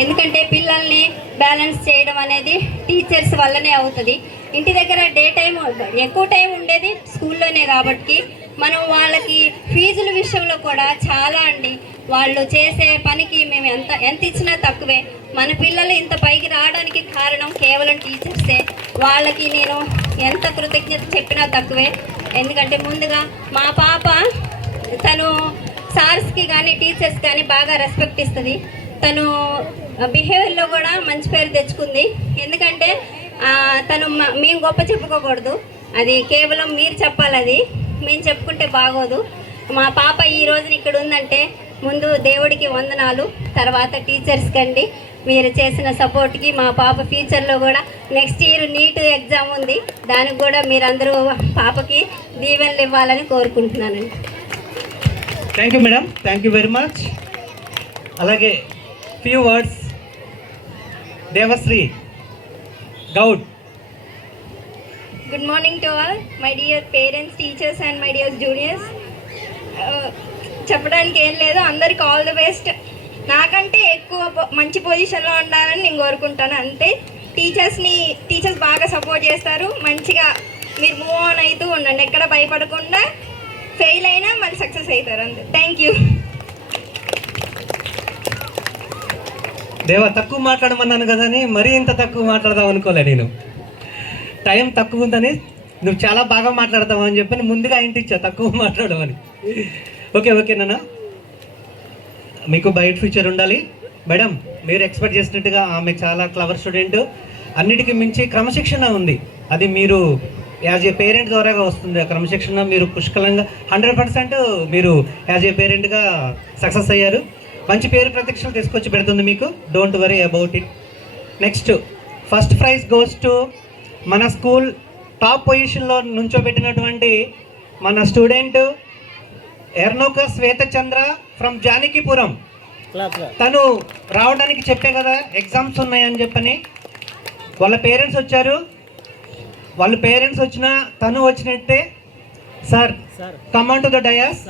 ఎందుకంటే పిల్లల్ని బ్యాలెన్స్ చేయడం అనేది టీచర్స్ వల్లనే అవుతుంది. ఇంటి దగ్గర డే టైం ఎక్కువ టైం ఉండేది స్కూల్లోనే కాబట్టి మనం వాళ్ళకి ఫీజుల విషయంలో కూడా చాలా వాళ్ళు చేసే పనికి మేము ఎంత ఇచ్చినా తక్కువే. మన పిల్లలు ఇంత పైకి రావడానికి కారణం కేవలం టీచర్సే. వాళ్ళకి నేను ఎంత కృతజ్ఞత చెప్పినా తక్కువే. ఎందుకంటే ముందుగా మా పాప తను సార్స్కి కానీ టీచర్స్ కానీ బాగా రెస్పెక్ట్ ఇస్తుంది. తను బిహేవియర్లో కూడా మంచి పేరు తెచ్చుకుంది. ఎందుకంటే తను మేము గొప్ప చెప్పుకోకూడదు, అది కేవలం మీరు చెప్పాలి. అది మేము చెప్పుకుంటే బాగోదు. మా పాప ఈ రోజున ఇక్కడ ఉందంటే ముందు దేవుడికి వందనాలు, తర్వాత టీచర్స్ కండి మీరు చేసిన సపోర్ట్కి. మా పాప ఫ్యూచర్లో కూడా నెక్స్ట్ ఇయర్ నీట్ ఎగ్జామ్ ఉంది, దానికి కూడా మీరందరూ పాపకి దీవెనలు ఇవ్వాలని కోరుకుంటున్నానండి. Thank you madam, thank you very much. అలాగే few words Devashree Goud. Good morning to all, my dear parents, teachers and my dear juniors. చెప్పడానికి ఏం లేదు, అందరికి ఆల్ ది బెస్ట్. నాకంటే ఎక్కువ మంచి పొజిషన్లో ఉండాలని నేను కోరుకుంటాను. అంతే, టీచర్స్ బాగా సపోర్ట్ చేస్తారు. మంచిగా మీరు మూవ్ ఆన్ అవుతూ ఉండండి, ఎక్కడ భయపడకుండా. ఫెయిల్ అయినా మళ్ళీ సక్సెస్ అవుతారు. అంతే, థ్యాంక్ యూ. దేవా, తక్కువ మాట్లాడమన్నాను కదా అని మరీ ఇంత తక్కువ మాట్లాడదాం అనుకోలే. నేను టైం తక్కువ ఉందని నువ్వు చాలా బాగా మాట్లాడతావు అని చెప్పి ముందుగా ఇంటి ఇచ్చా తక్కువ మాట్లాడమని. ఓకే నాన్న, మీకు బ్రైట్ ఫ్యూచర్ ఉండాలి. మేడం, మీరు ఎక్స్పెక్ట్ చేసినట్టుగా ఆమె చాలా క్లవర్ స్టూడెంట్. అన్నిటికీ మించి క్రమశిక్షణ ఉంది, అది మీరు యాజ్ ఏ పేరెంట్ ద్వారాగా వస్తుంది. ఆ క్రమశిక్షణ మీరు పుష్కలంగా 100% మీరు యాజ్ ఏ పేరెంట్గా సక్సెస్ అయ్యారు. మంచి పేరు ప్రతిష్టలు తీసుకొచ్చి పెడుతుంది మీకు. Don't worry about it. Next first prize goes to మన స్కూల్ టాప్ పొజిషన్లో నుంచోబెట్టినటువంటి మన స్టూడెంట్ ఎర్నోక శ్వేతచంద్ర ఫ్రమ్ జానకిపురం. తను రావడానికి చెప్పే కదా ఎగ్జామ్స్ ఉన్నాయని చెప్పని వాళ్ళ పేరెంట్స్ వచ్చారు. వాళ్ళ పేరెంట్స్ వచ్చినా తను వచ్చినట్టే. Sir, come on to the dais.